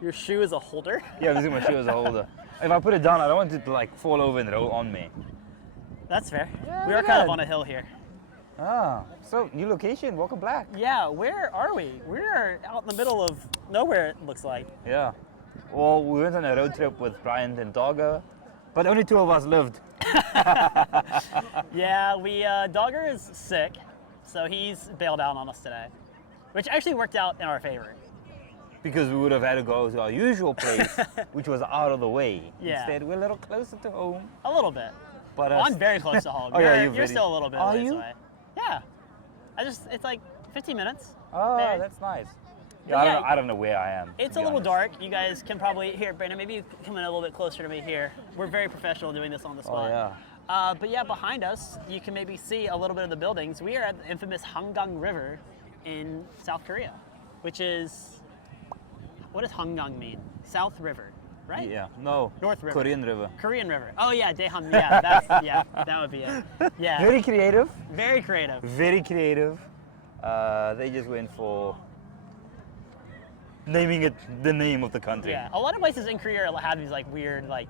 Your shoe is a holder? Yeah, I'm using my shoe as a holder. If I put it down, I don't want it to like fall over and roll on me. That's fair. Yeah, We are kind of on a hill here. Ah, so new location, welcome back. Yeah, where are we? We're out in the middle of nowhere, it looks like. Yeah. Well, we went on a road trip with Brian and Dogger, but only 2 of us lived. Yeah, Dogger is sick, so he's bailed out on us today, which actually worked out in our favor. Because we would have had to go to our usual place, which was out of the way. Yeah. Instead, we're a little closer to home. A little bit. But Well, I'm very close to home. Oh, yeah, you're you're very- still a little bit Are ways you? away. Yeah. It's like 15 minutes. Oh, there. that's nice. But Yeah, yeah, I don't know where I am. It's to a be little honest. dark. You guys can probably hear Brandon. Maybe you come in a little bit closer to me here. We're very professional doing this on the Oh, spot. yeah. But yeah, behind us, you can maybe see a little bit of the buildings. We are at the infamous Hangang River in South Korea, which is, what does Hangang mean? South River, right? Yeah, no. North River. Korean River. Korean River. Oh yeah, Daehan. Yeah, that would be it. Yeah. Very creative. Very creative. Very creative. They just went for naming it the name of the country. Yeah, a lot of places in Korea have these like weird, like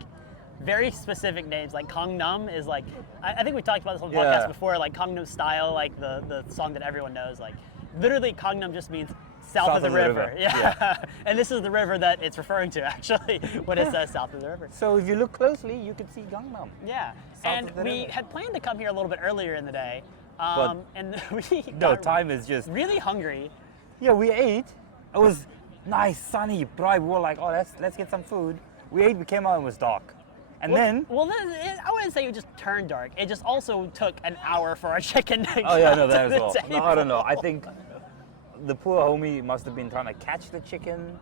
very specific names. Like Gangnam is like, I think we talked about this on the Yeah. podcast before. Like Gangnam Style, like the song that everyone knows. Like literally, Gangnam just means south of the river. Yeah. And this is the river that it's referring to actually when it says south of the river. So if you look closely, you can see Gangnam. Yeah, South and of the we river. had planned to come here a little bit earlier in the day, and we No, got time is just. really hungry. Yeah, we ate. It was nice, sunny, bright. We were like, oh, let's get some food. We ate. We came out. It was dark, and then. I wouldn't say it just turned dark. It just also took an hour for our chicken to Oh yeah, get no, to that as the well. No, table. I don't know. I think the poor homie must have been trying to catch the chicken,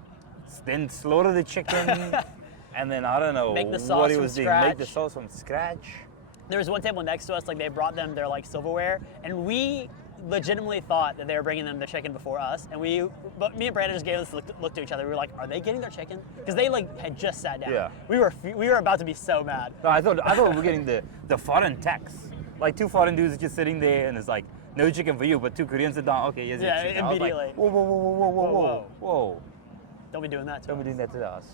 then slaughter the chicken, and then I don't know Make the what sauce he from was doing. Make the scratch. sauce from scratch. There was one table next to us, like they brought them their like silverware, and we legitimately thought that they were bringing them the chicken before us, and but me and Brandon just gave us a look to each other. We were like, "Are they getting their chicken?" Because they like had just sat down. Yeah. We were about to be so mad. No, I thought we were getting the foreign tax. Like 2 foreign dudes just sitting there, and it's like no chicken for you, but 2 Koreans sit down. Okay, here's your Yeah, chicken. I was like, immediately. whoa, whoa, whoa, whoa, whoa, whoa, whoa! Don't be doing that to Don't be us. doing that to us.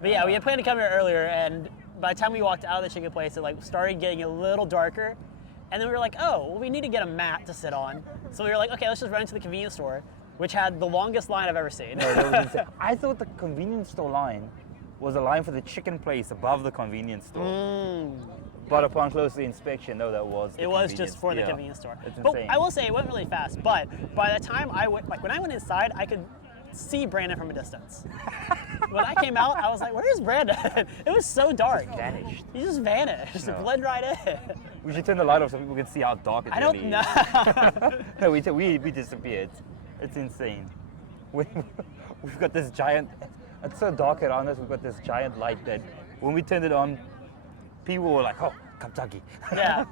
But yeah, we had planned to come here earlier, and by the time we walked out of the chicken place, it like started getting a little darker. And then we were like, oh, well, we need to get a mat to sit on. So we were like, okay, let's just run into the convenience store, which had the longest line I've ever seen. No, that was insane. I thought the convenience store line was a line for the chicken place above the convenience store. But upon closer inspection, no, that was the It was convenience. just for the Yeah. convenience store. It's But insane. I will say it went really fast. But by the time when I went inside, I could see Brandon from a distance. When I came out, I was like, "Where's Brandon?" It was so dark. vanished. He just vanished. Just No. blended right in. We should turn the light off so people can see how dark it I really don't know. is. No, we disappeared. It's insane. We've got this giant. It's so dark around us. We've got this giant light that when we turned it on, people were like, "Oh, Kentucky." Yeah.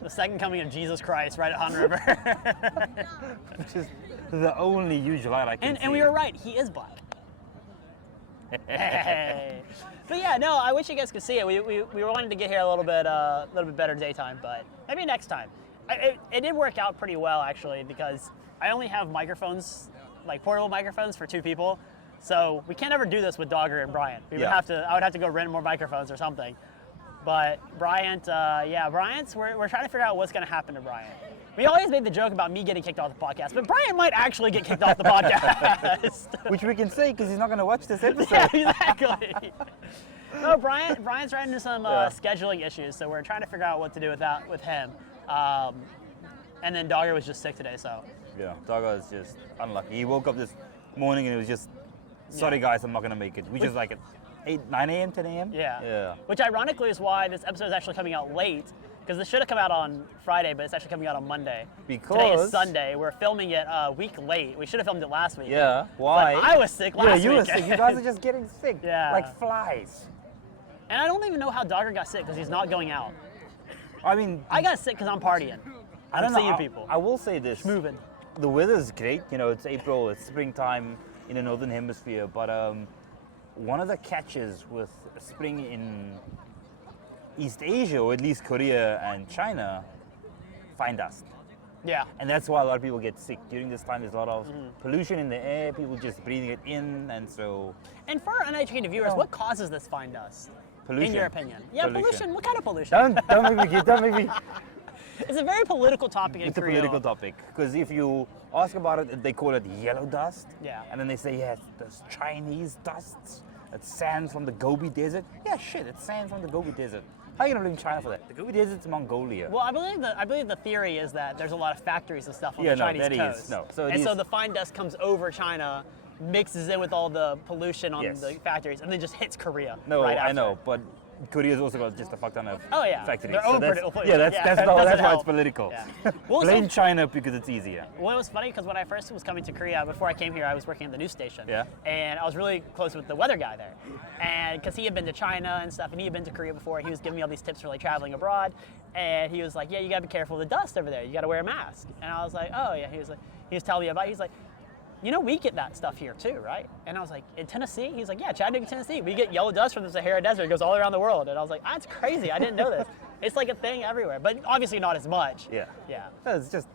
The second coming of Jesus Christ right at Han River. Which is the only huge light I can see. and we were right. He is black. Hey. But yeah, no, I wish you guys could see it. We were wanting to get here a little bit better daytime, but maybe next time. It did work out pretty well actually because I only have microphones, like portable microphones for 2 people, so we can't ever do this with Dogger and Bryant. I would have to go rent more microphones or something. But Bryant, we're trying to figure out what's going to happen to Bryant. We always made the joke about me getting kicked off the podcast, but Bryant might actually get kicked off the podcast. Which we can say because he's not going to watch this episode. Yeah, exactly. No, Brian's running into some scheduling issues, so we're trying to figure out what to do with him. And then Dogger was just sick today, so. Yeah, Dogger is just unlucky. He woke up this morning and it was just, sorry guys, I'm not going to make it. We just like at 9 a.m., 10 a.m.? Yeah. Yeah. Which ironically is why this episode is actually coming out late, because this should have come out on Friday, but it's actually coming out on Monday. Because? Today is Sunday. We're filming it a week late. We should have filmed it last week. Yeah, why? But I was sick last Yeah, you were weekend. sick. You guys are just getting sick. Yeah. Like flies. And I don't even know how Dogger got sick because he's not going out. I mean, I got sick because I'm partying. I don't I'm know. seeing people. I will say this. Moving. The weather's great. You know, it's April, it's springtime in the Northern Hemisphere. But one of the catches with spring in East Asia, or at least Korea and China, fine dust. Yeah. And that's why a lot of people get sick during this time. There's a lot of pollution in the air, people just breathing it in, and so And for our uneducated viewers, what causes this fine dust? pollution. In your opinion? Yeah, pollution. What kind of pollution? Don't make me. It's a very political topic in It's a Korea. political topic because if you ask about it, they call it yellow dust. Yeah. And then they say, yes, there's Chinese dust. It's sand from the Gobi Desert. Yeah, shit, it's sand from the Gobi Desert. How are you gonna blame China for that? The Gobi Desert's Mongolia. Well, I believe the theory is that there's a lot of factories and stuff on Yeah, the no, Chinese that is- coast. no. So it and so is- the fine dust comes over China, mixes in with all the pollution on Yes. the factories, and then just hits Korea. No, right I after. know, but Korea's also got just a fuck ton of Oh, yeah. factories. Their So own that's, pollution. yeah, that's Yeah, that's, that why doesn't it's help. political. Yeah. Well, Blame so- China because it's easier. Well, it was funny because when I first was coming to Korea, before I came here, I was working at the news station. Yeah. And I was really close with the weather guy there. And because he had been to China and stuff, and he had been to Korea before, he was giving me all these tips for like traveling abroad. And he was like, yeah, you gotta be careful of the dust over there. You gotta wear a mask. And I was like, oh yeah. He was telling me about it. He's like, you know, we get that stuff here too, right? And I was like, in Tennessee? He's like, yeah, Chattanooga, Tennessee. We get yellow dust from the Sahara Desert. It goes all around the world. And I was like, that's crazy. I didn't know this. It's like a thing everywhere, but obviously not as much. Yeah. Yeah. No, it's just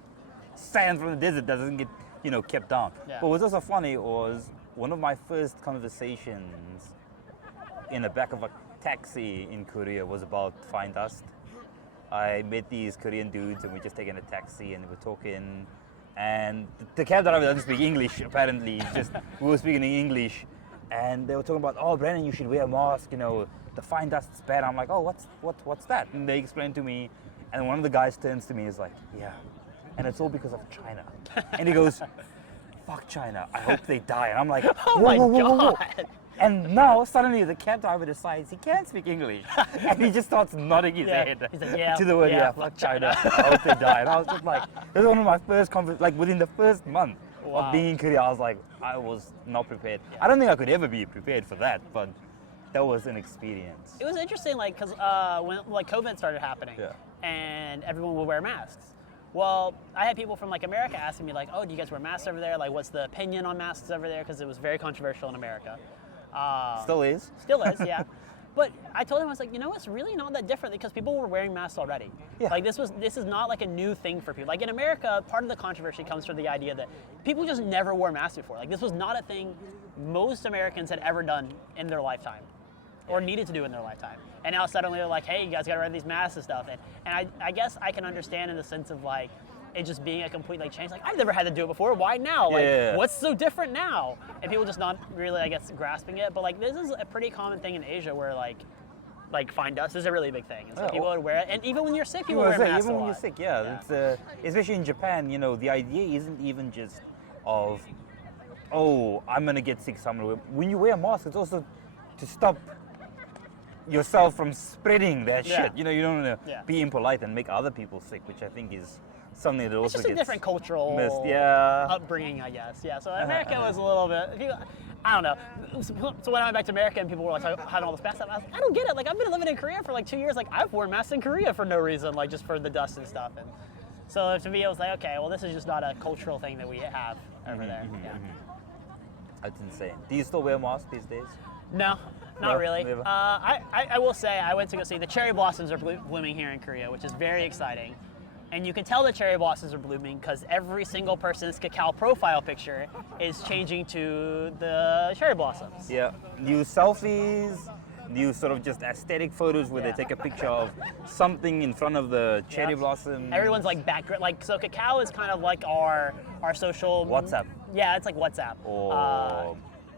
sand from the desert that doesn't get, kept down. Yeah. But what's also funny was one of my first conversations in the back of a taxi in Korea was about fine dust. I met these Korean dudes and we just taken a taxi and we were talking. And the cab driver doesn't speak English, apparently. Just we were speaking in English, and they were talking about, oh, Brandon, you should wear a mask. The fine dust's bad. I'm like, oh, what's that? And they explained to me, and one of the guys turns to me and is like, yeah, and it's all because of China. And he goes, fuck China. I hope they die. And I'm like, Oh whoa, my whoa, whoa, whoa, whoa. God. And now suddenly the cab driver decides he can't speak English, and he just starts nodding his Yeah. head He's like, yeah, to the word, yeah, yeah, fuck fuck China. I hope they die. And I was just like, this was one of my first like within the first month Wow. of being in Korea, I was like, I was not prepared. I don't think I could ever be prepared for that, but that was an experience. It was interesting, like, because when like COVID started happening, Yeah. and everyone would wear masks. Well, I had people from like America asking me like, "Oh, do you guys wear masks over there? Like, what's the opinion on masks over there?" Because it was very controversial in America. Still is. Still is, yeah. But I told him, I was like, it's really not that different because people were wearing masks already. Yeah. Like this is not like a new thing for people. Like in America, part of the controversy comes from the idea that people just never wore masks before. Like this was not a thing most Americans had ever done in their lifetime or needed to do in their lifetime. And now suddenly they're like, hey, you guys gotta wear these masks and stuff. And I guess I can understand in the sense of like, it just being a complete like change. Like I've never had to do it before. Why now? Like Yeah. what's so different now? And people just not really, I guess, grasping it. But like this is a pretty common thing in Asia where like fine dust is a really big thing. And so Yeah, people well- would wear it. And even when you're sick, people Well, wear say, masks even a when lot. you're sick, yeah. It's especially in Japan, the idea isn't even just of, oh, I'm gonna get sick somewhere. When you wear a mask, it's also to stop yourself from spreading that Yeah. shit. You don't want to Yeah. be impolite and make other people sick, which I think is something that It's also just a gets different cultural missed. Yeah. upbringing, I guess. Yeah, so America was a little bit, I don't know. So when I went back to America and people were like having all this bad stuff, I was like, I don't get it. Like I've been living in Korea for like 2 years. Like I've worn masks in Korea for no reason, like just for the dust and stuff. And so to me, I was like, okay, well, this is just not a cultural thing that we have over there. Yeah. That's insane. Do you still wear masks these days? No, not No, really. never. I will say I went to go see the cherry blossoms are blooming here in Korea, which is very exciting. And you can tell the cherry blossoms are blooming because every single person's Kakao profile picture is changing to the cherry blossoms. Yeah. New selfies, new sort of just aesthetic photos where Yeah. they take a picture of something in front of the cherry Yep. blossom. Everyone's like background, like so. Kakao is kind of like our social WhatsApp. Yeah, it's like WhatsApp.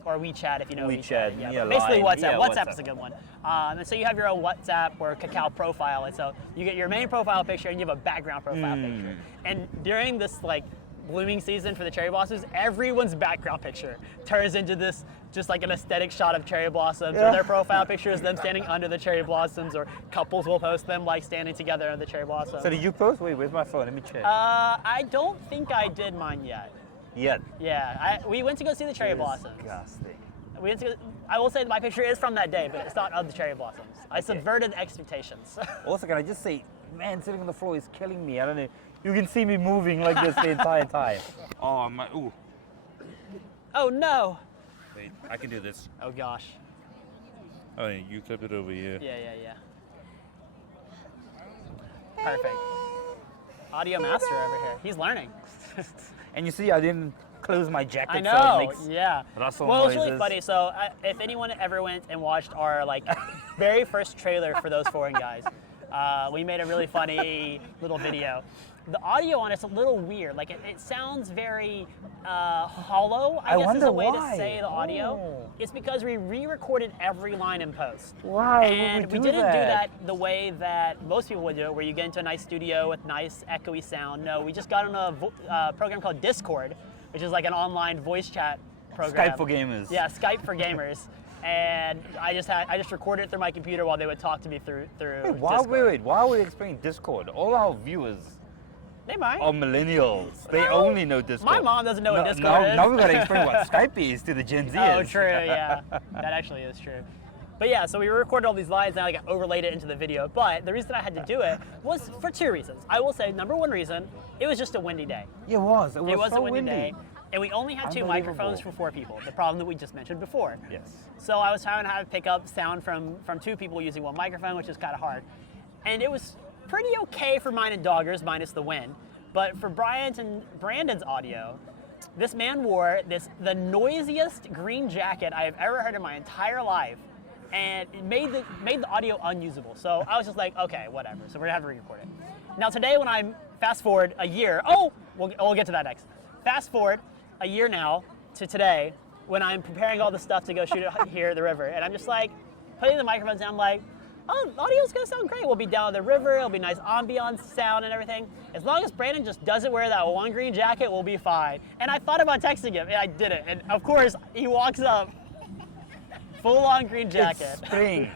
Or WeChat, if you know WeChat, Yeah, yeah, but basically Line. WhatsApp. Yeah, WhatsApp WhatsApp. is a good one. And so you have your own WhatsApp or Kakao profile, and so you get your main profile picture and you have a background profile picture. And during this like blooming season for the cherry blossoms, everyone's background picture turns into this just like an aesthetic shot of cherry blossoms, or their profile picture is them standing under the cherry blossoms, or couples will post them like standing together under the cherry blossoms. So did you post? Wait, where's my phone? Let me check. I don't think I did mine yet. Yet. Yeah, we went to go see the cherry blossoms. Disgusting. We went to, I will say that my picture is from that day, but it's not of the cherry blossoms. I Okay. subverted expectations. Also, can I just say, man, sitting on the floor is killing me. I don't know. You can see me moving like this the entire time. Oh my! Ooh. Oh no! Wait, I can do this. Oh gosh. Oh, yeah, you clip it over here. Yeah. Perfect. Audio master over here. He's learning. And you see, I didn't close my jacket, I so it know. makes Yeah. rustle Well, it was noises. really funny. So, if anyone ever went and watched our like very first trailer for Those Foreign Guys, we made a really funny little video. The audio on it's a little weird. Like it sounds very hollow. I guess is wonder a way why. to say the audio. Oh. It's because we re-recorded every line in post. Why would And we do didn't do that? that the way that most people would do it, where you get into a nice studio with nice echoey sound. No, we just got on a program called Discord, which is like an online voice chat program. Skype for gamers. Yeah, Skype for gamers. And I just recorded it through my computer while they would talk to me through Discord. Why are we explaining Discord? All our viewers They might. are millennials. They No. only know Discord. My mom doesn't know what Discord now, is. Now we've got to explain what Skype is to the Gen Zers. Oh, true, yeah. That actually is true. But yeah, so we recorded all these lines and I like overlaid it into the video. But the reason I had to do it was for two reasons. I will say, number one reason, it was just a windy day. Yeah, it was. It was a so windy windy. day. And we only had two Unbelievable. microphones for 4 people, the problem that we just mentioned before. Yes. So I was trying to have pick up sound from 2 people using one microphone, which is kind of hard. And it was pretty okay for mine and Doggers, minus the wind. But for Bryant and Brandon's audio, this man wore the noisiest green jacket I have ever heard in my entire life. And it made the audio unusable. So I was just like, okay, whatever. So we're gonna have to re-record it. Now today, when I'm fast forward a year, we'll get to that next. Fast forward a year now to today, when I'm preparing all the stuff to go shoot it here at the river, and I'm just like putting the microphones down, I'm like, oh, the audio's gonna sound great. We'll be down at the river, it'll be nice ambiance sound and everything. As long as Brandon just doesn't wear that one green jacket, we'll be fine. And I thought about texting him, and I didn't. And of course, he walks up, full-on green jacket. It's spring.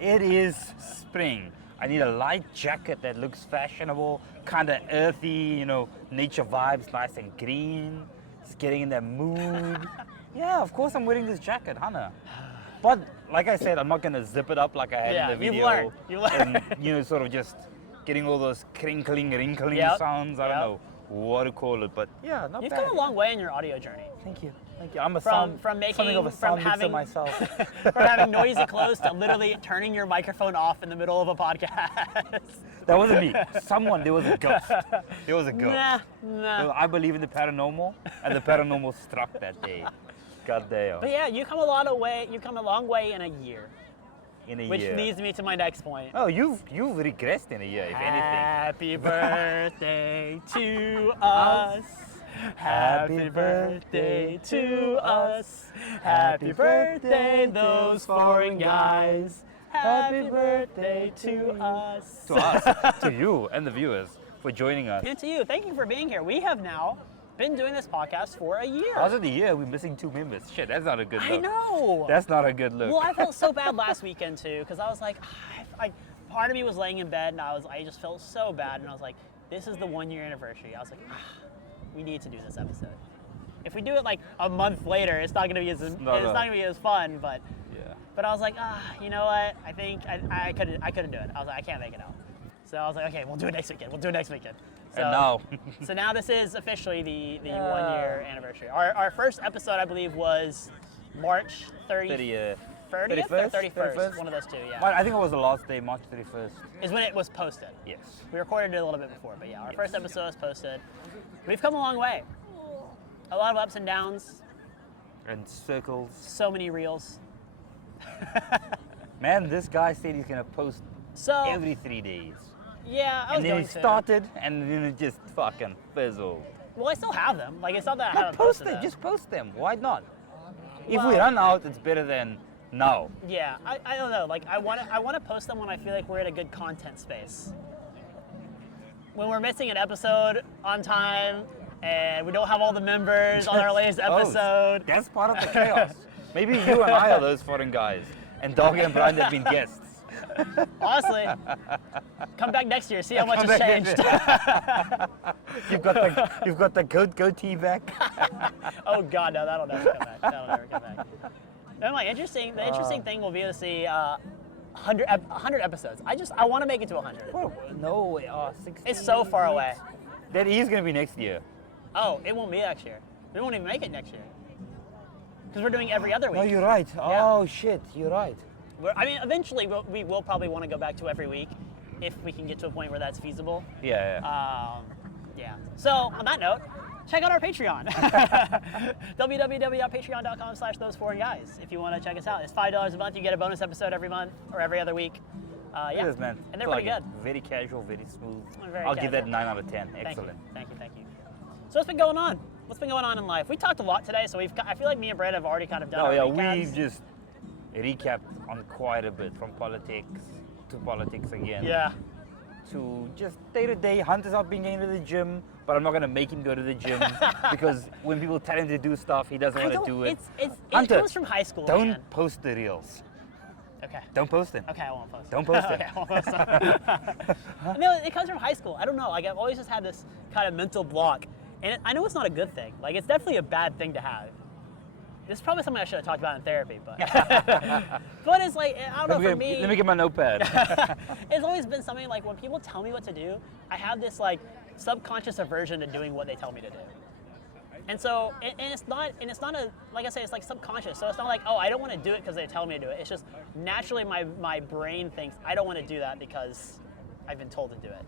It is spring. I need a light jacket that looks fashionable, kind of earthy, nature vibes, nice and green. Just getting in that mood. Yeah, of course I'm wearing this jacket, Hannah. But like I said, I'm not gonna zip it up like I had Yeah, in the you've video. learned. You learned. And sort of just getting all those crinkling, wrinkling Yep, sounds. I yep. don't know what to call it, but yeah, not You've bad. come a long way in your audio journey. Thank you. Thank you. I'm a From something of a sound mixer myself. from having noisy clothes to literally turning your microphone off in the middle of a podcast. That wasn't me. There was a ghost. There was a ghost. Nah. I believe in the paranormal, and the paranormal struck that day. God damn. But yeah, you come a long way in a year. In a Which year. leads me to my next point. Oh, you've regressed in a year, if anything. Happy birthday to us. Happy birthday to us. Happy birthday, those foreign guys. Happy birthday to us. To us, to you, and the viewers for joining us. And to you, thank you for being here. We have now been doing this podcast for a year. How's it a year? We're missing 2 members. Shit, that's not a good look. I know. That's not a good look. Well, I felt so bad last weekend too, because I was like, part of me was laying in bed and I just felt so bad, and I was like, this is the 1-year anniversary. I was like, we need to do this episode. If we do it like a month later, it's not gonna be as fun. But Yeah. but I was like, you know what? I think I couldn't do it. I was like, I can't make it out. So I was like, okay, we'll do it next weekend. So, And now. so now this is officially the 1-year anniversary. Our first episode, I believe, was March 30th. 30th or 31st? One of those two, yeah. Well, I think it was the last day, March 31st. Is when it was posted. Yes. We recorded it a little bit before, but yeah, our first episode was posted. We've come a long way. A lot of ups and downs, And circles. so many reels. Man, this guy said he's gonna post So, every 3 days. yeah, I was And then going he to. started, and then it just fucking fizzled. Well, I still have them. Like, it's not that I But haven't post posted it, them. just post them. Why not? If Well- we run out, it's better than now. Yeah, I don't know. Like, I want to post them when I feel like we're in a good content space. When we're missing an episode on time and we don't have all the members on our latest episode. That's part of the chaos. Maybe you and I are those foreign guys, and Doggy and Brian have been guests. Honestly, come back next year, see how much Come has back changed. You've got the goatee back. Oh God, no, that'll never come back. That'll never come back. No, the interesting thing will be to see 100 episodes. I want to make it to 100. Oh, no way. Oh, 60. It's so far away. That is going to be next year. Oh, it won't be next year. We won't even make it next year. Because we're doing every other week. No, you're right. Yeah. Oh, shit. You're right. I mean, eventually we will probably want to go back to every week. if we can get to a point where that's feasible. Yeah, yeah. Yeah. So on that note, check out our Patreon. www.patreon.com/those4guys if you want to check us out. It's $5 a month. You get a bonus episode every month or every other week. Yeah. It is, man. And they're I pretty like good. it. Very casual, very smooth. Very I'll give that casual. 9 out of 10. Excellent. Thank you. So what's been going on? What's been going on in life? We talked a lot today, so I feel like me and Brad have already kind of done Oh our yeah, recaps. we just recapped on quite a bit, from politics to politics again. Yeah. To just day to day. Hunter's not been going to the gym, but I'm not gonna make him go to the gym because when people tell him to do stuff, he doesn't want to do it. It Hunter, comes from high school, Don't man. post the reels. Okay. Don't post them. Okay, I won't post. Don't post it. Okay, I won't post it. No, it comes from high school. I don't know. Like I've always just had this kind of mental block, and I know it's not a good thing. Like it's definitely a bad thing to have. This is probably something I should have talked about in therapy, but but it's like I don't know. For me, Let me get my notepad. it's always been something like when people tell me what to do, I have this like subconscious aversion to doing what they tell me to do. And so, and it's not a, like I say, it's like subconscious. So it's not like, oh, I don't want to do it because they tell me to do it. It's just naturally my brain thinks I don't want to do that because I've been told to do it.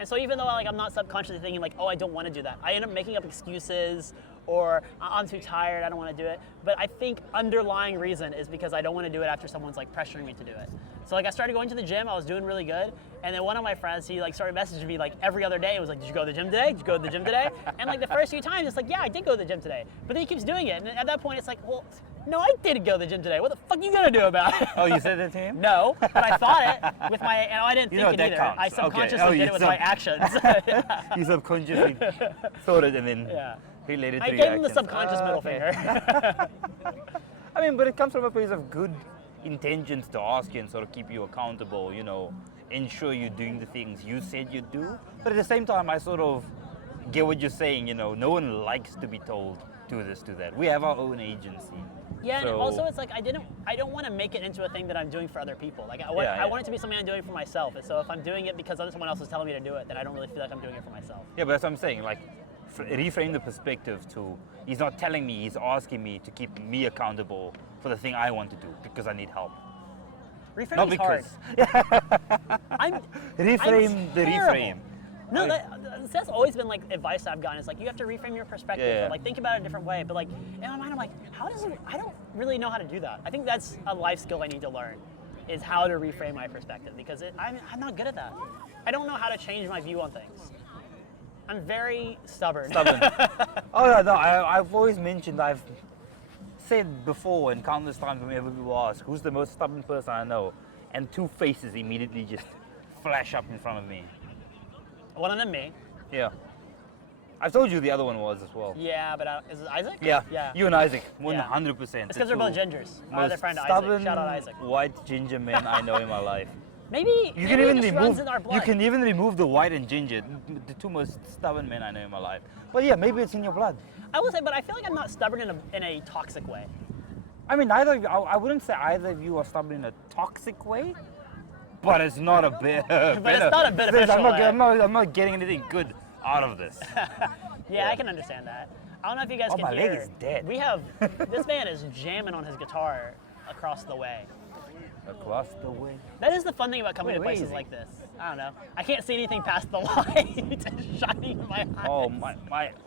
And so even though like I'm not subconsciously thinking like, oh, I don't want to do that, I end up making up excuses or I'm too tired, I don't want to do it. But I think underlying reason is because I don't want to do it after someone's like pressuring me to do it. So like I started going to the gym, I was doing really good, and then one of my friends, he like started messaging me like every other day. It was like, did you go to the gym today? Did you go to the gym today? And like the first few times, it's like, yeah, I did go to the gym today. But then he keeps doing it, and at that point, it's like, well, no, I didn't go to the gym today. What the fuck are you gonna do about it? Oh, you said that to him? No, but I thought it with my, and I didn't You think know, it that either. counts. I Okay. subconsciously Oh, did you it with sub- my actions. You subconsciously thought it and then Yeah. related I to gave your him the actions. subconscious middle Okay. finger. I mean, but it comes from a place of good intentions to ask you and sort of keep you accountable, you know, ensure you're doing the things you said you'd do. But at the same time, I sort of get what you're saying, you know, no one likes to be told, do this, do that. We have our own agency. Yeah, and So- also it's like I don't want to make it into a thing that I'm doing for other people. Like I Yeah. want it to be something I'm doing for myself. And so if I'm doing it because someone else is telling me to do it, then I don't really feel like I'm doing it for myself. Yeah, but that's what I'm saying. Like, reframe the perspective to, he's not telling me, he's asking me to keep me accountable for the thing I want to do because I need help. Reframing Not is hard. because. I'm Reframe the terrible. reframe. No, that's always been like advice I've gotten. It's like you have to reframe your perspective, Yeah. or like think about it a different way. But like in my mind, I'm like, I don't really know how to do that. I think that's a life skill I need to learn, is how to reframe my perspective because I'm not good at that. I don't know how to change my view on things. I'm very stubborn. Oh yeah, no, I've always mentioned, I've said before and countless times whenever people ask, who's the most stubborn person I know? And two faces immediately just flash up in front of me. One of them, me. Yeah. I've told you the other one was as well. Yeah, but is it Isaac? Yeah. Yeah. You and Isaac, Yeah. 100%. It's because they're both gingers. My other friend Isaac. stubborn Shout out Isaac. white ginger men I know in my life. Maybe You maybe can it even just remove. runs in our blood. You can even remove the white and ginger, the two most stubborn men I know in my life. But yeah, maybe it's in your blood. I will say, but I feel like I'm not stubborn in a toxic way. I mean, neither. I wouldn't say either of you are stubborn in a toxic way, but it's not a bit. But it's not a beneficial way. I'm not getting anything good out of this. Yeah, I can understand that. I don't know if you guys Oh, can my hear. leg is dead. We have this man is jamming on his guitar across the way. Across the way. That is the fun thing about coming Wait, to where places is he? like this. I don't know. I can't see anything past the light shining in my eyes.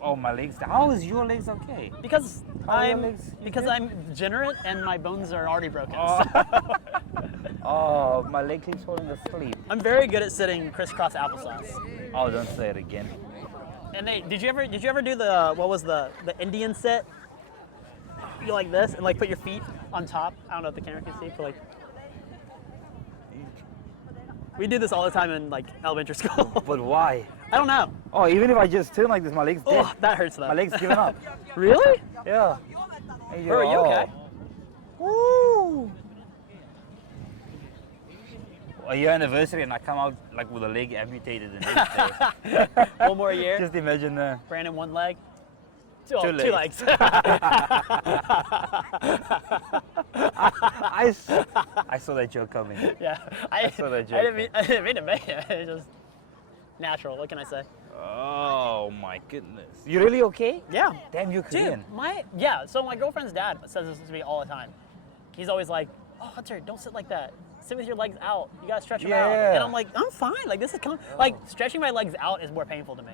Oh my legs. How is your legs okay? Because How are your legs? You because good? I'm degenerate and my bones are already broken. Oh. so- Oh, my leg keeps falling asleep. I'm very good at sitting crisscross applesauce. Oh, don't say it again. And did you ever do the what was the Indian sit? You like this and like put your feet on top. I don't know if the camera can see, but like we did this all the time in like elementary school. But why? I don't know. Oh, even if I just turn like this, my leg's dead. Oh, that hurts though. My leg's giving up. Really? Yeah. And Bro, are you okay? Woo! A year anniversary and I come out like with a leg amputated the next day. One more year. Just imagine Brandon, one leg. Two Two legs. I saw that joke coming. Yeah. I saw that I didn't joke. mean to make it. It's just natural. What can I say? Oh my goodness. You really okay? Yeah. Damn, you're Korean. So my girlfriend's dad says this to me all the time. He's always like, "Oh, Hunter, don't sit like that. sit with your legs out. You gotta stretch them out. Yeah. And I'm like, I'm fine. Like this is like stretching my legs out is more painful to me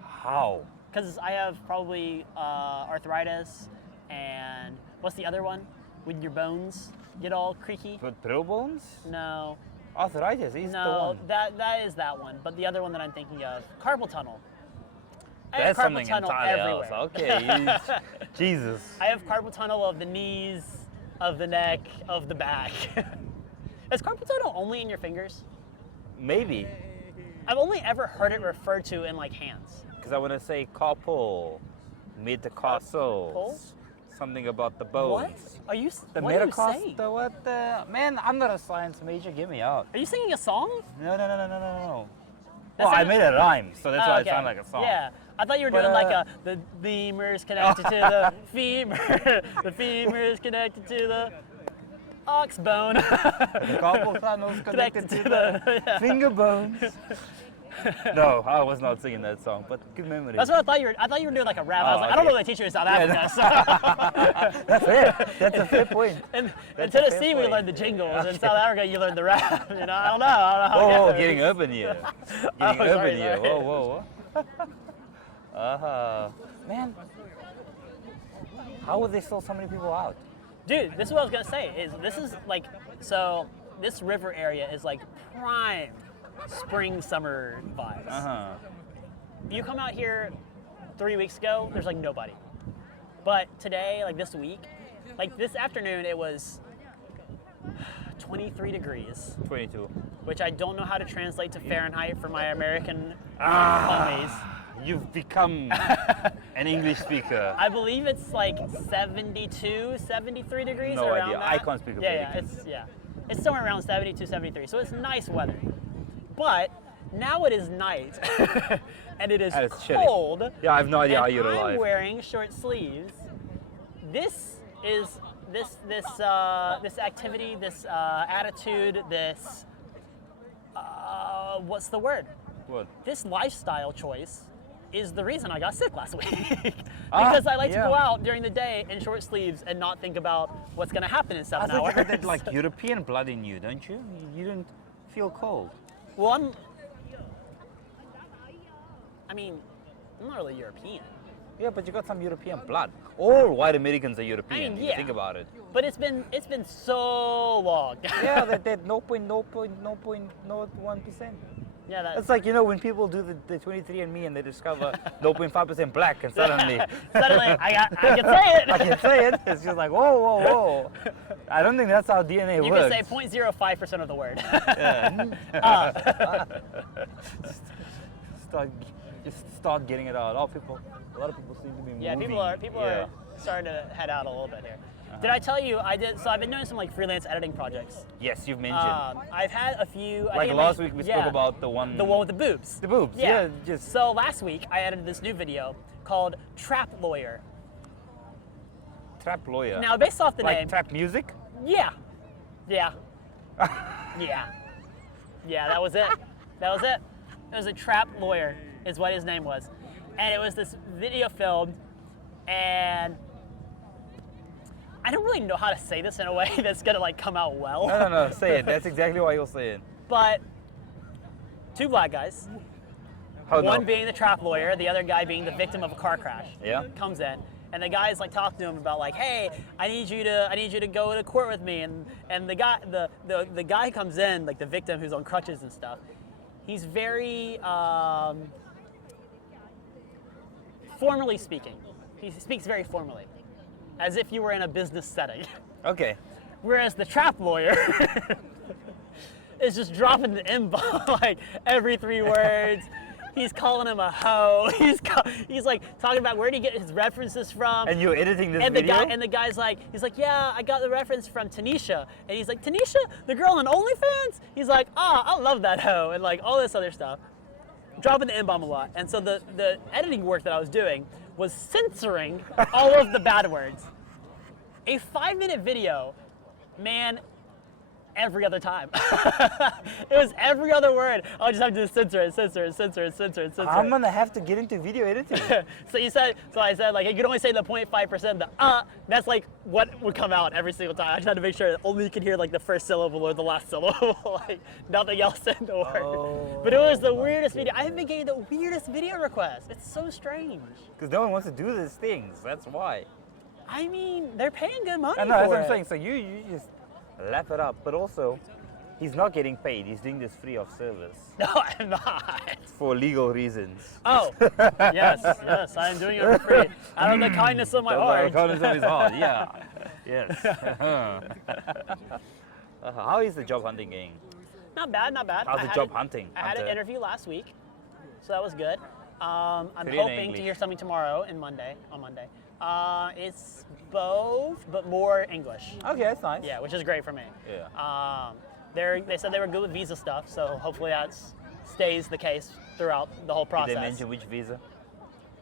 How? because I have probably arthritis and what's the other one? When your bones get all creaky. With brittle bones? No, Arthritis is the no, one. that is that one. But the other one that I'm thinking of, carpal tunnel. I have That's carpal something tunnel entirely else. everywhere. Okay. Jesus. I have carpal tunnel of the knees, of the neck, of the back. Is carpal tunnel only in your fingers? Maybe. I've only ever heard it referred to in like hands. Because I want to say carpal, metatarsals, something about the bones. Are you? The what are you metatarsal, saying? what the? Man, I'm not a science major. Get me out. Are you singing a song? No. Well, That's I not- made a rhyme, so that's Oh, why okay. it sounded like a song. Yeah, I thought you were But, doing like the femur's connected to the femur. The femur is connected to the ox bone. The carpal tunnel's connected to the yeah. finger bones. No, I was not singing that song, but good memory. That's what I thought you were. I thought you were doing like a rap. I was Oh, like, I don't know okay. what they teach you in South Yeah, Africa. That's fair. That's a fair point. In That's a fair Tennessee, we point. learned the jingles. In South Africa, you learned the rap. You know, I don't know. I don't know. Oh, how it goes. getting urban here. Oh, Getting sorry, urban here. sorry. Whoa. Man, how would they sell so many people out? Dude, this is what I was gonna say. This is like so. This river area is like prime spring summer vibes. You come out here 3 weeks ago, there's like nobody. But today, like this week, like this afternoon, it was 23 degrees, 22. which I don't know how to translate to Fahrenheit for my American Ah. homies. You've become an English speaker. I believe it's like 72, 73 degrees No around idea. that. I can't speak American. It's somewhere around 72, 73. So it's nice weather. But now it is night and it is And it's chilly. cold. Yeah, I have no idea and how you're I'm alive. wearing short sleeves. This is this activity, this attitude, this what's the word? What? This lifestyle choice is the reason I got sick last week. Ah, Because I like to yeah. go out during the day in short sleeves and not think about what's going to happen in I 7 thought you hours. had that like European blood in you, don't you? You don't feel cold. Well, I'm not really European. Yeah, but you got some European blood. All white Americans are European. I mean, if you yeah. think about it. But it's been so long. Yeah, that 0.01%. Yeah, that's It's like, you know, when people do the 23andMe and they discover 0.5% black and suddenly suddenly I can say it. I can say it. It's just like, whoa. I don't think that's how DNA You works. can say 0.05% of the word. Just start getting it out. A lot of people seem to be moving. Yeah, people are Yeah. starting to head out a little bit here. Did I tell you I did? So I've been doing some like freelance editing projects. Yes, you've mentioned. I've had a few. I Like think I last mentioned- week we spoke yeah, about the one with the boobs. The boobs, yeah, just- So last week I edited this new video called Trap Lawyer. trap lawyer. Now based off the like name, trap music? yeah, yeah, that was it. That was it. It was a trap lawyer, is what his name was, and it was this video filmed, and I don't really know how to say this in a way that's gonna like come out well. No, say it. That's exactly why you'll say it. But two black guys, How one no? being the trap lawyer, the other guy being the victim of a car crash. Yeah. Comes in, and the guy's like talking to him about like, hey, I need you to go to court with me, and the guy comes in, like the victim who's on crutches and stuff. He's very formally speaking. He speaks very formally, as if you were in a business setting. Okay. Whereas the trap lawyer is just dropping the M-bomb like every 3 words. He's calling him a hoe. He's like talking about where did he get his references from. And you're editing this and video? the guy's like, yeah, I got the reference from Tanisha. And he's like, Tanisha, the girl on OnlyFans? He's like, I love that hoe, and like all this other stuff. Dropping the M-bomb a lot. And so the editing work that I was doing was censoring all of the bad words. A 5-minute video, man, every other time. It was every other word. I just have to censor it, censor it, censor it, censor it, censor I'm it. gonna have to get into video editing. So I said like you could only say the 0.5%. The that's like what would come out every single time. I just had to make sure that only you could hear like the first syllable or the last syllable, like nothing else in the word. Oh. But it was the weirdest video. I have been getting the weirdest video requests. It's so strange. Because no one wants to do these things. That's why. I mean, they're paying good money I know, that's for what I'm it. saying. So you just lap it up. But also, he's not getting paid. He's doing this free of service No, I'm not. for legal reasons. Oh, yes, I am doing it for free. Out of the kindness of my heart. Kindness of his heart. Yeah. Yes. How is the job hunting going? Not bad, not bad. How's I the had job it- hunting? I had an Hunter? interview last week, so that was good. I'm Korean or hoping to English? hear something tomorrow and on Monday. It's both, but more English. Okay, that's nice. Yeah, which is great for me. Yeah. They said they were good with visa stuff, so hopefully that stays the case throughout the whole Did process. they mention which visa?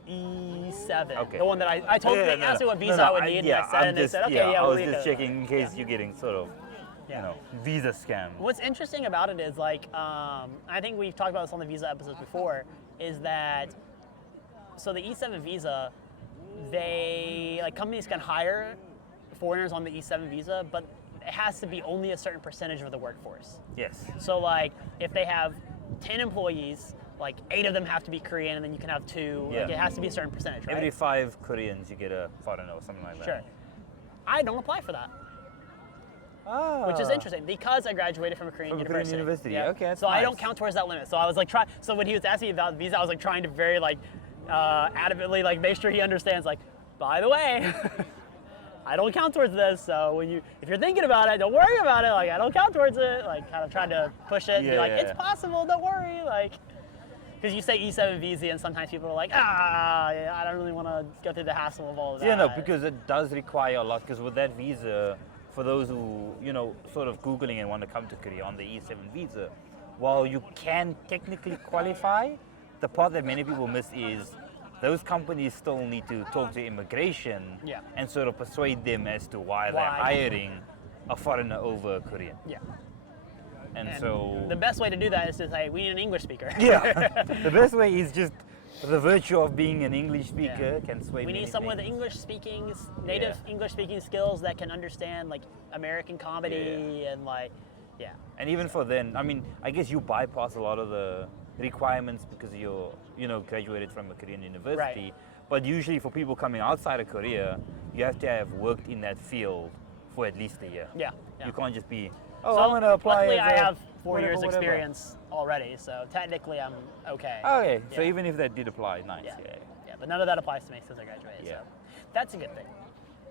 E7, Okay. the one that I told they asked me what visa I would need, and I said, and they said, okay, yeah, I we'll was leave just it. checking in case you're getting sort of, Yeah. visa scam. What's interesting about it is like, I think we've talked about this on the visa episodes before, is that, so the E7 visa, companies can hire foreigners on the E7 visa, but it has to be only a certain percentage of the workforce. Yes. So like, if they have 10 employees, like 8 of them have to be Korean, and then you can have 2, like Yeah. it has to be a certain percentage, right? Every 5 Koreans, you get a foreigner or something like that. Sure. I don't apply for that. Ah. Which is interesting because I graduated from a Korean From a university. Korean university, Yeah. okay, that's so I don't nice. count towards that limit. So I was like, so when he was asking me about the visa, I was like trying to very like adamantly like make sure he understands. Like, by the way, I don't count towards this. So if you're thinking about it, don't worry about it. Like, I don't count towards it. Like, kind of trying to push it and be like, Yeah. it's possible. Don't worry. Like, because you say E7 visa, and sometimes people are like, yeah, I don't really want to go through the hassle of all of that. Yeah, no, because it does require a lot. Because with that visa, for those who, sort of Googling and want to come to Korea on the E7 visa, while you can technically qualify, the part that many people miss is those companies still need to talk to immigration Yeah. and sort of persuade them as to why they're Why. hiring a foreigner over a Korean. Yeah. And, And so, the best way to do that is to say, we need an English speaker. yeah, the best way is just the virtue of being an English speaker can sway We many need someone with things. English speaking, native English speaking skills that can understand like American comedy and like, yeah. And even for then, I mean, I guess you bypass a lot of the requirements because you're, graduated from a Korean university. Right. But usually for people coming outside of Korea, you have to have worked in that field for at least a year. Yeah. yeah. You can't just be, So I'm going to apply luckily as I a have 4 whatever, years whatever. experience already, so technically I'm okay. Okay, so Yeah. even if that did apply, nice. Yeah. Yeah, Yeah, but none of that applies to me since I graduated, Yeah. so that's a good thing.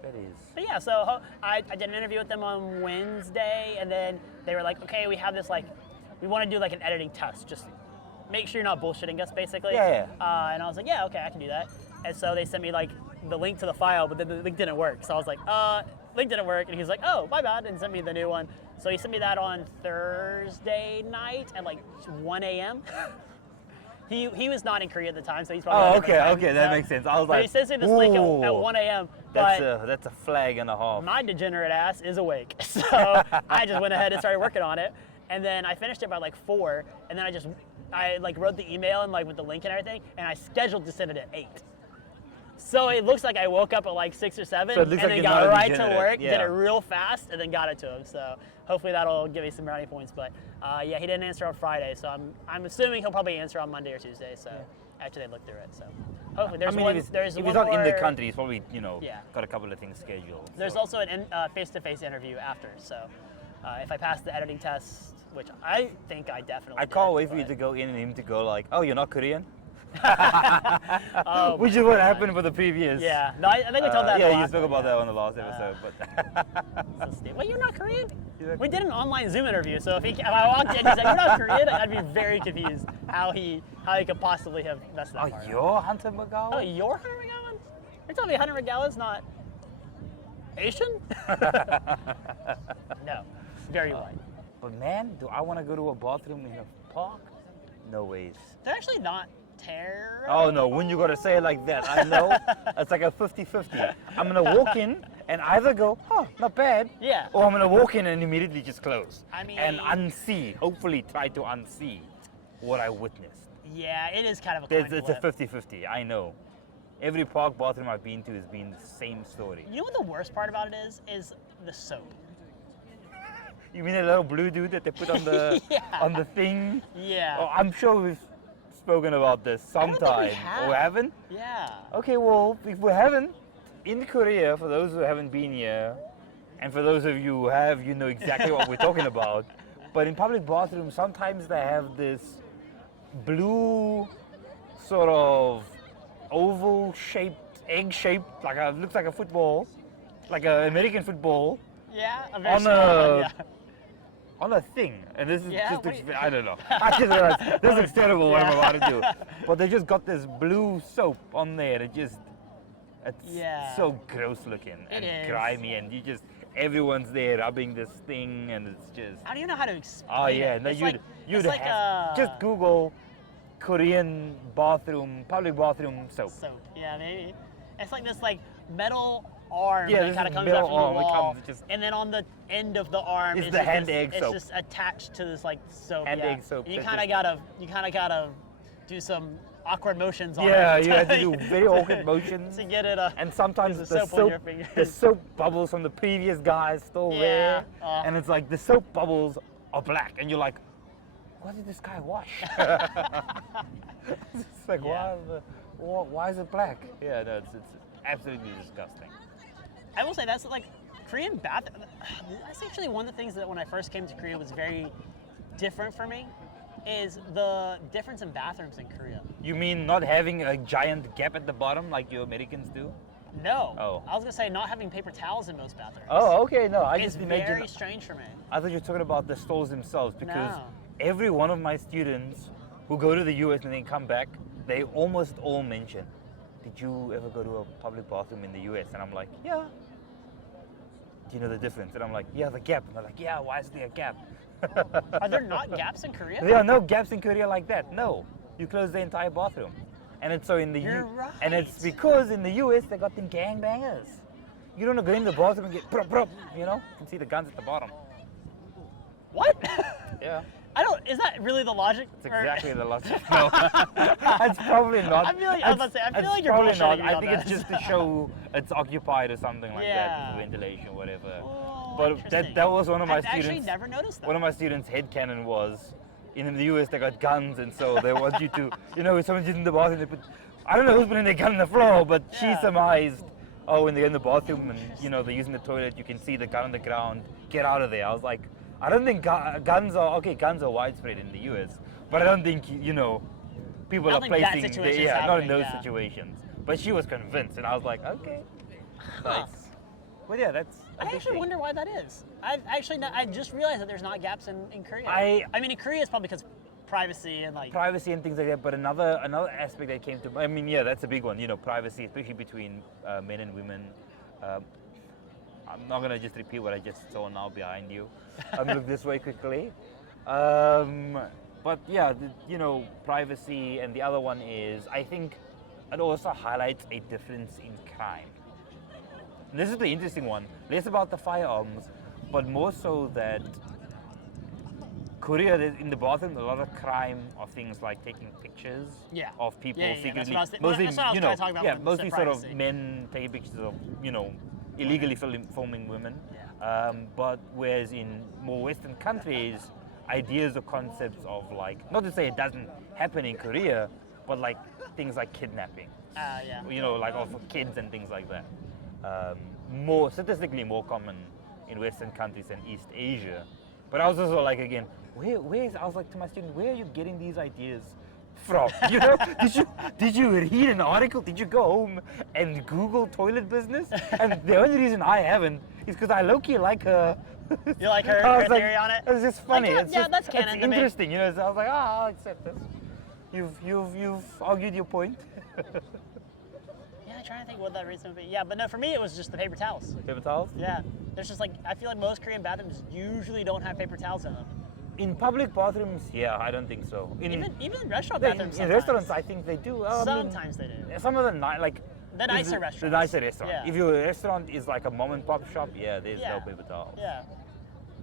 that is. But yeah, so I did an interview with them on Wednesday, and then they were like, okay, we have this like, we want to do like an editing test, just make sure you're not bullshitting us, basically. Yeah, And I was like, yeah, okay, I can do that. And so they sent me like the link to the file, but then the link didn't work. So I was like, link didn't work, and he was like, oh, my bad, and sent me the new one. So he sent me that on Thursday night at like 1 a.m. He was not in Korea at the time, so he's probably. Oh, on a different time okay, that zone. makes sense. I was But like, he sends me this link at ooh, 1 a.m. That's But a flag and a half. my degenerate ass is awake, so I just went ahead and started working on it, and then I finished it by like 4, and then I like wrote the email and like with the link and everything, and I scheduled to send it at 8. So it looks like I woke up at like 6 or 7, So it and looks then like you're got not a right to degenerate, work, did yeah. it real fast, and then got it to him. So hopefully that'll give me some brownie points. But yeah, he didn't answer on Friday, so I'm assuming he'll probably answer on Monday or Tuesday. So after they look through it, so hopefully there's one. if There's he's one not in the more- country, he's probably, Yeah. got a couple of things scheduled. There's so. also a face-to-face interview after. So if I pass the editing test, which I think I definitely I did, can't wait for you but- to go in and him to go like, oh, you're not Korean? Oh, Which is what happened for the previous. yeah, no, I think we told that. in the Yeah, you last spoke one, about yeah. that on the last episode, but So stupid. Wait, you're not Korean? He's not We did an online Zoom interview, so if I walked in and he said you're not Korean, I'd be very confused how he could possibly have messed that oh, part up. you're Hunter McGowan? Oh, you're Hunter McGowan? You're telling me Hunter McGowan's not Asian? No, very white. But man, do I want to go to a bathroom in a park? No ways. They're actually not terrible. Oh no, when you gotta say it like that, I know it's like a 50-50. I'm gonna walk in and either go, huh, not bad, Yeah. or I'm gonna walk in and immediately just close. I mean- and unsee, hopefully try to unsee what I witnessed. Yeah, it is kind of a It's coin a flip. 50-50, I know. Every park bathroom I've been to has been the same story. You know what the worst part about it is the soap. You mean a little blue dude that they put on the Yeah. on the thing? Yeah. Oh, I'm sure we've spoken about this don't think we sometime. have. Or we haven't? Yeah. Okay, well, if we haven't, in Korea, for those who haven't been here, and for those of you who have, you know exactly what we're talking about. But in public bathrooms, sometimes they have this blue, sort of oval-shaped, egg-shaped, like looks like a football, like an American football, Yeah. A very on small a- one, yeah. on a thing. And this is Yeah, just, what do you- I don't know. I just realized this looks terrible what I'm about to do. But they just got this blue soap on there. It's Yeah. so gross looking It and is. grimy, and everyone's there rubbing this thing, and it's just. I don't even know how to explain Oh it. yeah, no, It's you'd it's like just Google Korean bathroom, public bathroom soap. soap. Yeah, maybe. It's like this metal arm Yeah, that this kind of is comes metal out from the arm, it wall, comes just- and then on the end of the arm It's is the just hand this- egg it's soap. just attached to this soap. Hand yeah. egg soap And you that kind of gotta do some awkward motions on Yeah, it. you have to do very awkward motions. to get it. And sometimes the the soap on your soap, fingers. the soap bubbles from the previous guy is still Yeah, there, uh. and it's like the soap bubbles are black, and you're like, what did this guy wash? It's like, Yeah. why is it black? Yeah, no, it's absolutely disgusting. I will say that's Korean bath. That's actually one of the things that when I first came to Korea was very different for me, is the difference in bathrooms in Korea. You mean not having a giant gap at the bottom like you Americans do? No. Oh. I was gonna say not having paper towels in most bathrooms. Oh, okay, no, I It's just imagine. very strange for me. I thought you were talking about the stalls themselves, because No. every one of my students who go to the US and then come back, they almost all mention, did you ever go to a public bathroom in the US? And I'm like, yeah. Do you know the difference? And I'm like, yeah, the gap. And they're like, yeah, why is there a gap? Are there not gaps in Korea? There are no gaps in Korea like that. No, you close the entire bathroom, and it's so in the You're and it's right. because in the US they got them gangbangers. You don't go in the bathroom and get prop prop. You know, you can see the guns at the bottom. What? Yeah, I don't. Is that really the logic? it's Or- exactly the logic. No, it's probably not. I feel like- I was about to say, I feel It's like you're probably not. bullshitting me I on think it's that. just to show it's occupied or something like that, Yeah. for ventilation, whatever. Oh, But interesting. that was one of my I've students. actually never noticed that. One of my students' headcanon was, in the US they got guns, and so they want you to, if someone's in the bathroom, they put, I don't know who's putting their gun on the floor, but she Yeah. surmised, oh, when they're in the bathroom and, they're using the toilet, you can see the gun on the ground, get out of there. I was like, I don't think guns are widespread in the US, but I don't think, people I are don't think that placing, situation's not in happening, those yeah. situations. But she was convinced, and I was like, okay, nice. But yeah, that's a I big actually thing. wonder why that is. I just realized that there's not gaps in Korea. I- mean, in Korea it's probably because privacy and Privacy and things like that, but another aspect that came to, I mean, yeah, that's a big one, privacy, especially between men and women. I'm not gonna just repeat what I just saw now behind you. Look this way quickly. But yeah, privacy, and the other one is, I think it also highlights a difference in crime. And this is the interesting one, less about the firearms, but more so that Korea, in the bathroom, a lot of crime of things like taking pictures Yeah. of people Yeah, yeah, that's secretly. what I was Mostly, that's what I was kinda talking about yeah, when you mostly said sort of privacy. men taking pictures of, illegally filming women. Yeah. But whereas in more Western countries, ideas or concepts of not to say it doesn't happen in Korea, but things like kidnapping. yeah. Like of kids and things like that. More statistically more common in Western countries than East Asia. But I was also again, I was like to my student, where are you getting these ideas from? Did you read an article? Did you go home and Google toilet business? And the only reason I haven't is because I low-key like her. You like her, I her was like, theory on it? It's just funny. Like, it's yeah, just, that's canon it's to me. interesting, so I was like, I'll accept this. You've argued your point. Yeah, I'm trying to think what that reason would be. Yeah, but no, for me it was just the paper towels. Paper towels? Yeah, there's just I feel like most Korean bathrooms usually don't have paper towels in them. In public bathrooms, yeah, I don't think so. Even in restaurant in bathrooms. in sometimes. restaurants, I think they do. I mean, Sometimes they do. some of the night, The nicer The restaurants. nicer restaurant. Yeah. If your restaurant is like a mom and pop shop, yeah, there's Yeah. no paper towels. Yeah.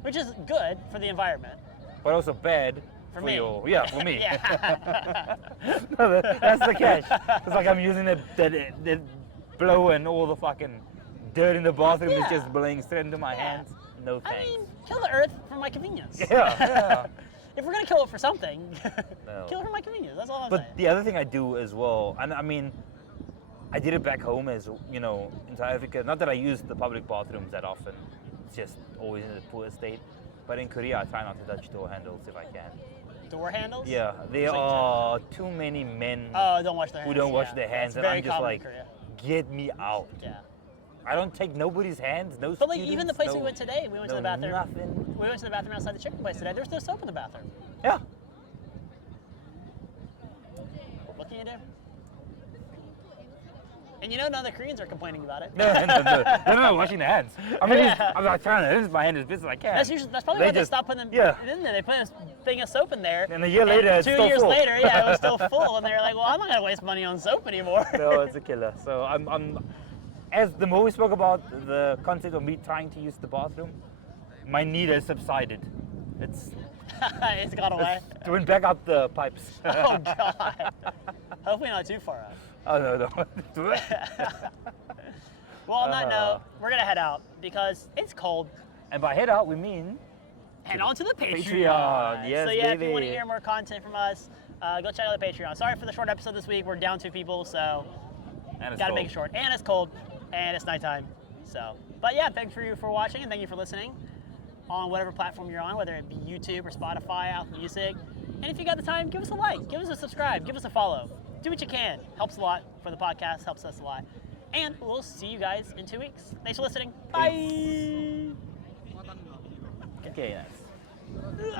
Which is good for the environment. But also bad For me. for me. Yeah. No, that's the catch. It's like I'm using the blow and all the fucking dirt in the bathroom is Yeah. just blowing straight into my Yeah. hands. No I thanks. mean, kill the earth for my convenience. Yeah. If we're gonna kill it for something, No. kill it for my convenience. That's all I'm But saying. the other thing I do as well, and I mean, I did it back home as in South Africa. Not that I use the public bathrooms that often; it's just always in a poor state. But in Korea, I try not to touch door handles if I can. Door handles? Yeah, there So you are too many men Oh, don't wash their hands. who don't wash yeah. their hands, That's and very I'm just common in like, Korea. get me out. Yeah. I don't take nobody's hands. No. But like even the students, place no, we went today, we went to no the bathroom. Nothing. We went to the bathroom outside the chicken place today. There was no soap in the bathroom. Yeah. What can you do? And none of the Koreans are complaining about it. No, they're not washing their hands. I mean, Yeah. I'm not trying to rinse my hands as best as I can. That's probably They why they just- stopped putting them yeah. in there. They put a thing of soap in there. And a year later, it's 2 still years full. later, yeah, it was still full, and they were like, "Well, I'm not gonna waste money on soap anymore." No, it's a killer. So as the more we spoke about the concept of me trying to use the bathroom, my need has subsided. It's It's gone away. it went back up the pipes. Oh God. Hopefully not too far up. Oh no. Well, on that Uh. note, we're gonna head out because it's cold. And by head out, we mean Head on to the Patreon. Patreon, yes, So yeah, if you baby. want to hear more content from us, go check out the Patreon. Sorry for the short episode this week. We're down 2 people, so and it's gotta cold. make it short. And it's cold, and it's nighttime. So, but yeah, thanks for watching, and thank you for listening on whatever platform you're on, whether it be YouTube or Spotify, Apple Music. And if you got the time, give us a like, give us a subscribe, give us a follow. Do what you can. Helps a lot for the podcast. Helps us a lot. And we'll see you guys in 2 weeks. Thanks for listening. Bye. Okay, nice.